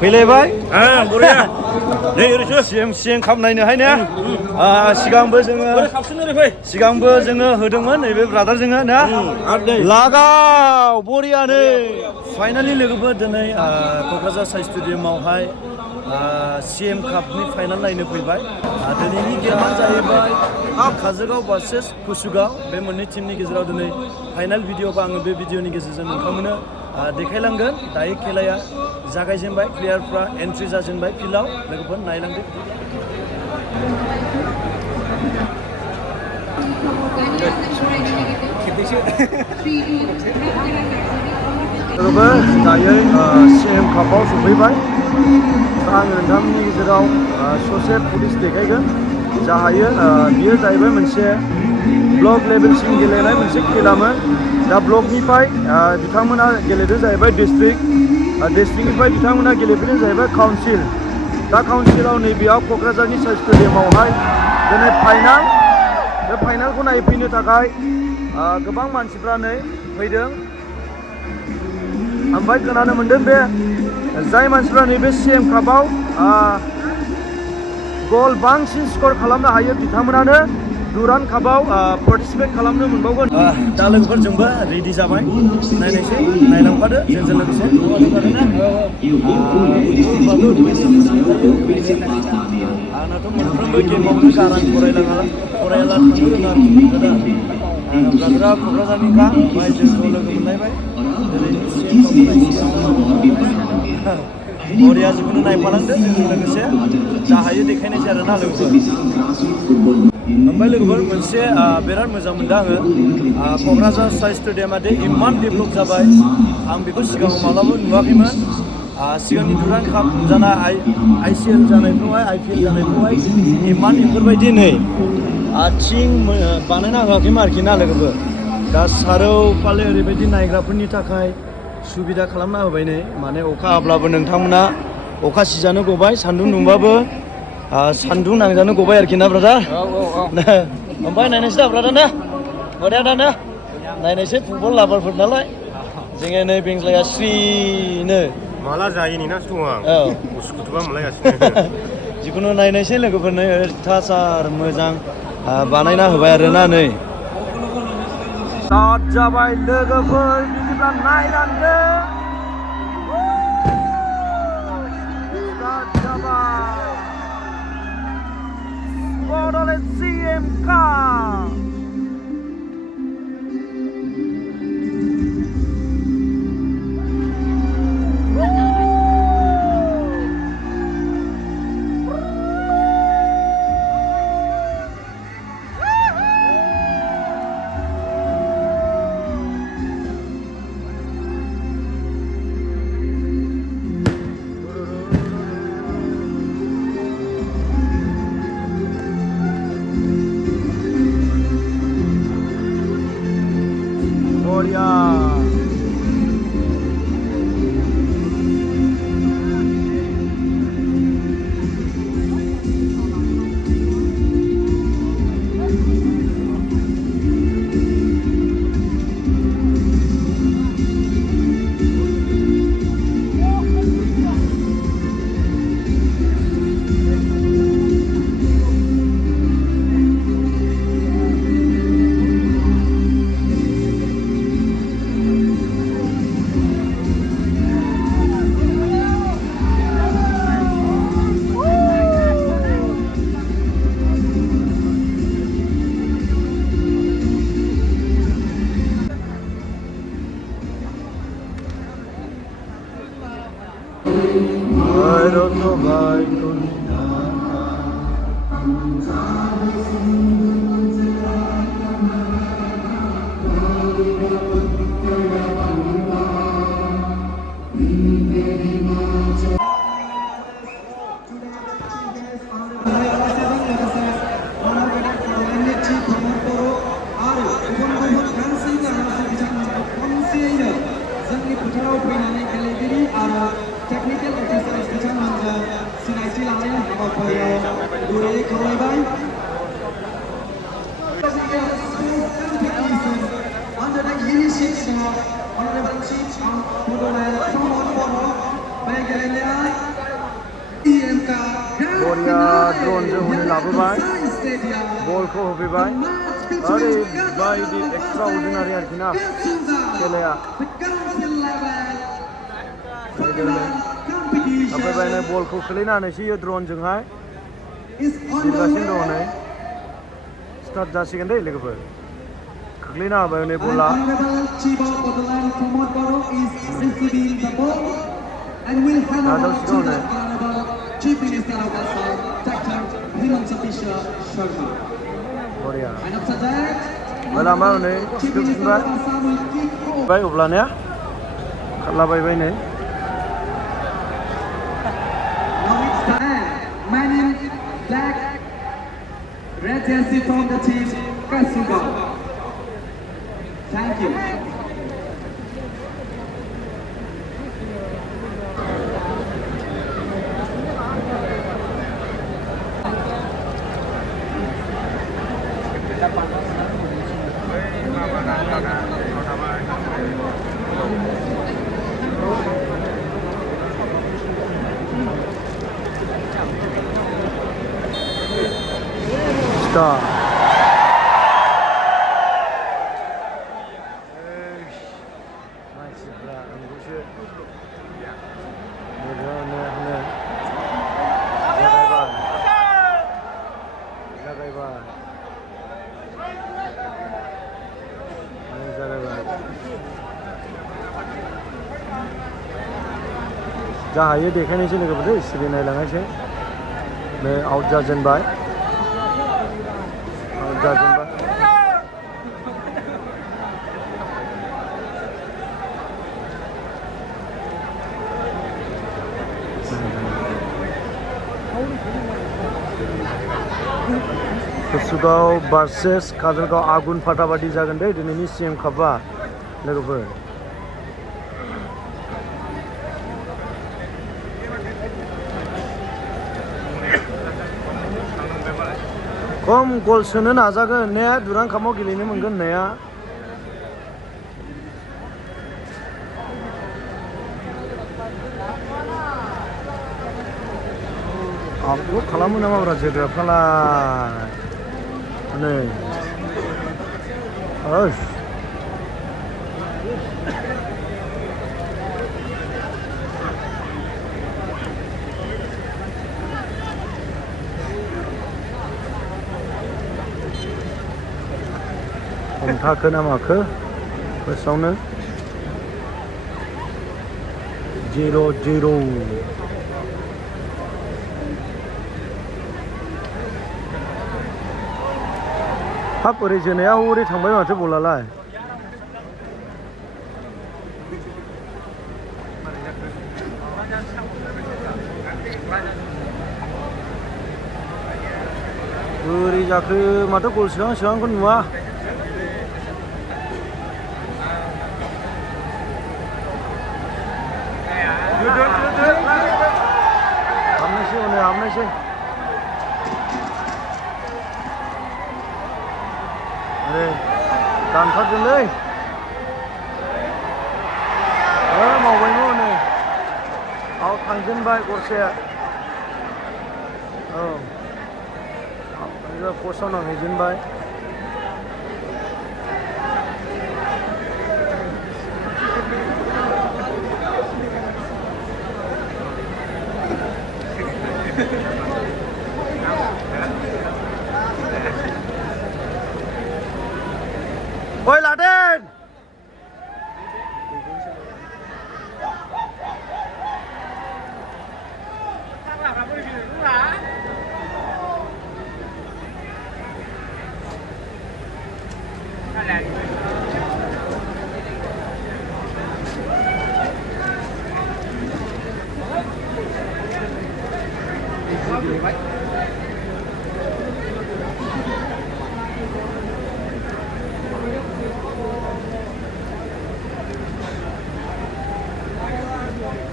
फैलायबाय बरिया नै ओरैसो सिएम काप नायनोहाय ने सिगांबो जोङो होदोंमोन नैबे ब्रादारजोंनो ना लागाव बरियानो फाइनालि लोगोफोर दिनै क'क्राझार साइ स्टेडियामावहाय सिएम कापनि फाइनाल नायनो फैबाय दिनैनि गेमा जाहैबाय काजलगाव भार्सेस कुसुगाव बे मोननै टीमनि गेजेराव दिनै फाइनाल भिडिअ'खौ आङो बे भिडिअ'नि गेजेरजों नोंथांमोननो देखायलांगोन दायो खेलाया जागायजेनबाय प्लेयारफ्रा एन्ट्रि जाजेनबाय फिल्डआव लोगोफोर नायलांदो लोगोफोर दायो सिएम कापआव सफैबाय आं नोंथांमोननि गेजेराव ससे पुलिस देखायगोन जा हायो बियो जाहैबाय मोनसे ब्लक लेभेलसिम गेलेनाय मोनसे खेलामोन दा ब्लकनिफ्राय बिथांमोना गेलेदों जाहैबाय डिस्ट्रिक्टनिफ्राय बिथांमोना गेलेफैदों जाहैबाय काउन्सिल दा काउन्सिलाव नैबेयाव क'क्राझारनि साइ स्टेडियामावहाय दिनै फाइनाल बे फाइनालखौ नायफैनो थाखाय गोबां मानसिफ्रा नै फैदों ओमफ्राय खोनानो मोन्दों बे जाय मानसिफ्रा नैबे सिएम कापआव गल बांसिन स्कर खालामनो हायो बिथांमोनानो दुरान्ड कापआव पार्टिसिपेट खालामनो मोनबावगोन दा लोगोफोरजोंबो रेडि जाबाय नायनायसै नायलांफादो जोंजों लोगोसे आंनाथ' मोनफ्रोमबो गेमावनो गारां फरायाला थांनो रोङा ब्रादारा क'क्राझारनिखा ओमफ्राय जोंखौ लोगो मोनलायबाय दिनैनि बरिया जिखुनु नायफालांदो जोंजों लोगोसे जा हायो देखायनायसै आरोना लोगोफोर ओमफ्राय लोगोफोर मोनसे बिराद मोजां मोनदों आङो क'क्राझार साइ स्टेडियामा दे इमान डेभेलप जाबाय आं बेखौ सिगाङाव माब्लाबा नुवाखैमोन सिगांनि दुरान्ड काप जानाय आइसिएल जानायफ्रावहाय आइपिएल जानायफ्रावहाय इमान बेफोरबायदि नै थिं बानायना होआखैमोन आरोखि ना लोगोफोर दा सारौ फाले ओरैबायदि नायग्राफोरनि थाखाय सुबिदा खालामना होबाय नै माने अखा हाब्लाबो नोंथांमोना अखा सिजानो गबाय सान्दुं दुंबाबो सान्दुं नांजानो गबाय आरोखि ना ब्रादार ओमफ्राय नायनोसै दा ब्रादार ना बरिया दा ना नायनोसै फुटबल लाभारफोर नालाय जोङो नै बेंज्लाया स्रिनो माला जायैनि ना दङ आं उसुखुथुबा मोनलायगासिनो जिखुनु नायनोसै लोगोफोरनो अयथासार मोजां बानायना होबाय आरोना नै स्टार्ट जाबाय लोगोफोर बिदिब्ला नायलांदो स्टार्ट जाबाय बड'लेण्ड सिएम काप बरिया ड्रनजों हनै लाबोबाय बलखौ होफैबाय ओरैबायदि एक्सट्राअर्डिनारि आरोखि ना खेलाया होफैबायनो बलखौ खोलैना होनोसै ड्रनजोंहाय बिरगासिनो दङ नै स्टार्ट जासिगोन दै लोगोफोर खोख्लैना होबाय हनै बला नाजावसिगौ हनै बरिया लामा हनै थिखोफिनबाय अब्लानिया खारलाबायबाय नै Red jersey from the team, Kasuga. Thank you. Stop. मानसिफ्रा आंखौसो जा हायो देखायनोसै लोगोफोर सिरि नायलांनायसै नै आउट जाजेनबाय कसुगाव भार्सेस काजलगाव आगुन फाटाबादि जागोन दे दिनैनि CM कापआ लोगोफोर खम गल सोनो नाजागोन ने दुरां कापआव गेलेनो मोनगोन होननाया आपल'ड खालामो नामाब्रा जोग्राफ्रालाय नै हमथाखो ना माखो फार्स्टआवनो 0-0 हाब ओरै जोनाया हरै थांबाय माथो बलालाय बोरै जाखो माथो गल सोहां-सोहांखौ नुवा हाबनायसै हनै हाबनायसै दानथारदोंलै मावबायमोन हनै आउट थांजेनबाय गरसे पस्टआव नांहैजेनबाय Oi Laden!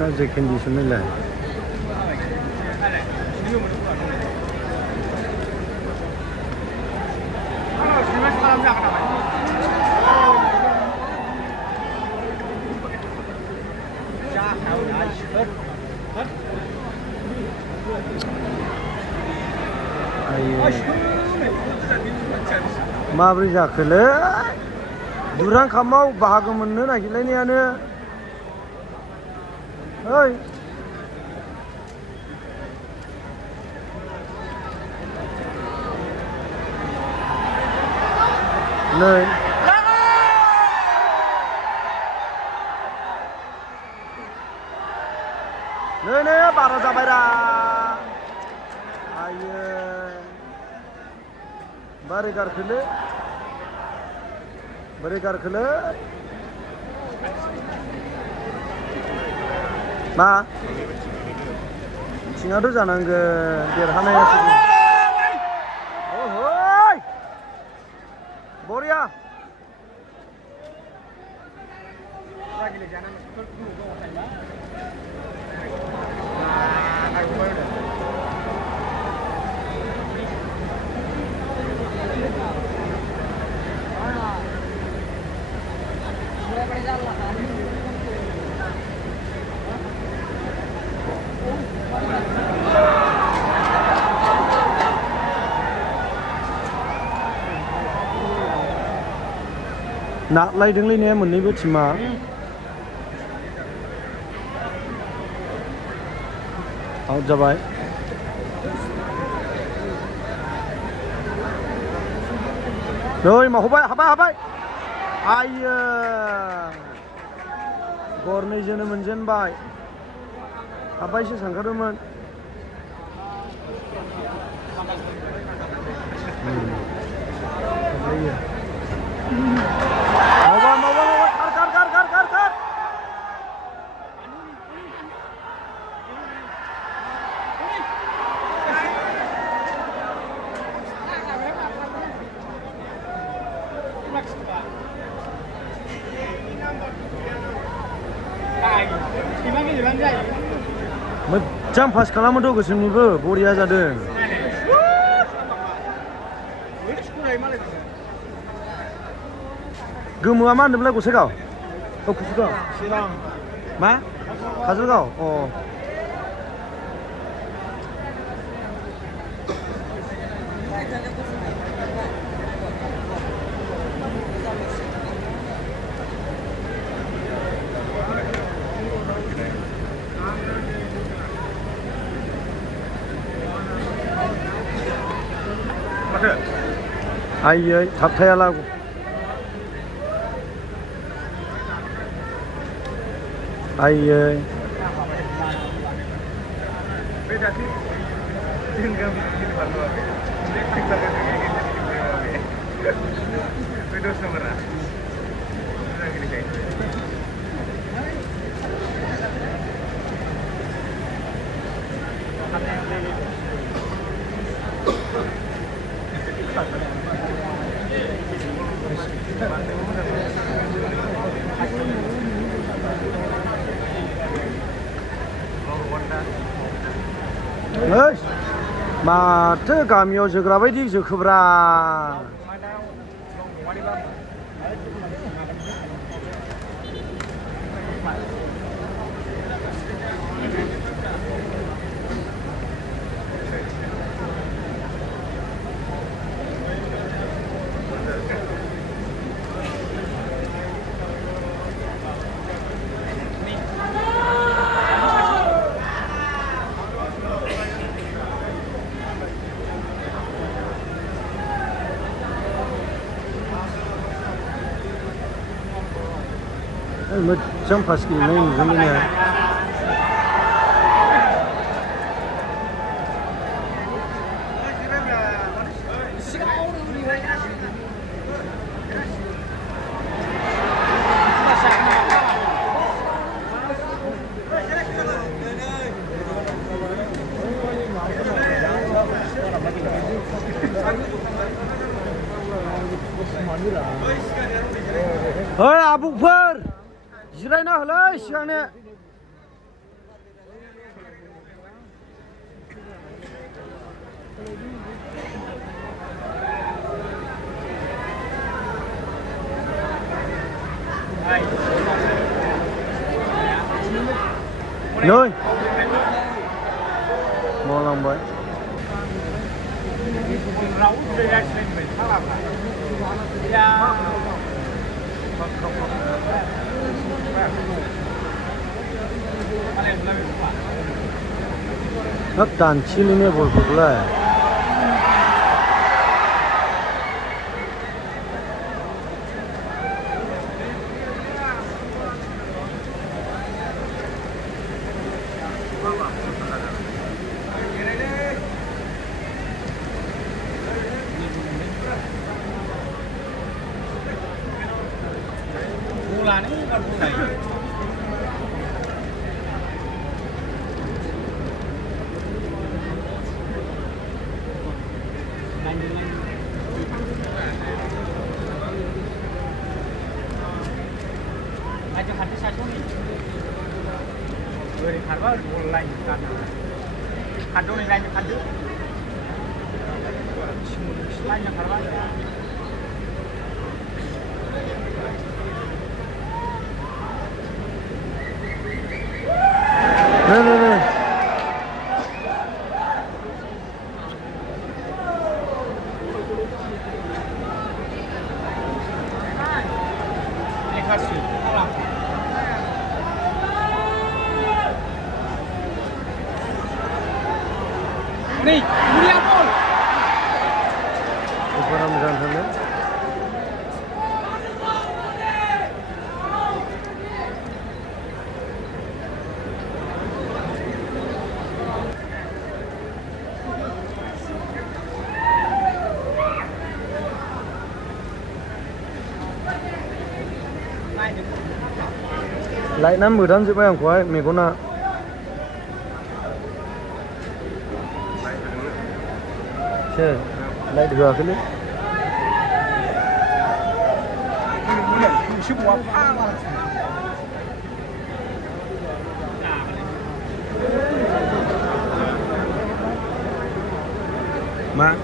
ना जे कन्डिशन नहीं लाए माब्रै जाखोलै दुरां कापआव बाहागो मोननो नागिरलायनायानो ओइ नै नै बारा जाबायरा आयो बोरै गारखोलै मा थिङाथ' जानांगोन देरहानायासो ओहै बरिया नालायदोंलै ने मोननैबो टिमा आउट जाबाय नै माखौबाय हाबाय आयो गरनैजोंनो मोनजेनबाय हाबायसो सानखादोंमोन खार मोजां पास खालामोथ' गोसोमनिबो बरिया जादों गोमोआ मा होनदोंमोनलाय गसाइगाव कुसुगाव मा काजलगाव आयै थाबथायाला आयै माथो गामियाव जोग्रा बायदि जोखोब्रा मोजां पास गेलेनाय नुदोंलै ओइ आबौफोर जिरायना होलै सिगांनो नै मावलांबाय हाब दानसिलिने बलखौलाय 아직 한대 사촌이 왜 가봐 온라인 가나 한동이 라인 한대 라인 가봐 네네네 nih Mulia Pol Upara medan sana lại năm mười tháng giúp em của ai mày có nào chơi lại được cái đấy mà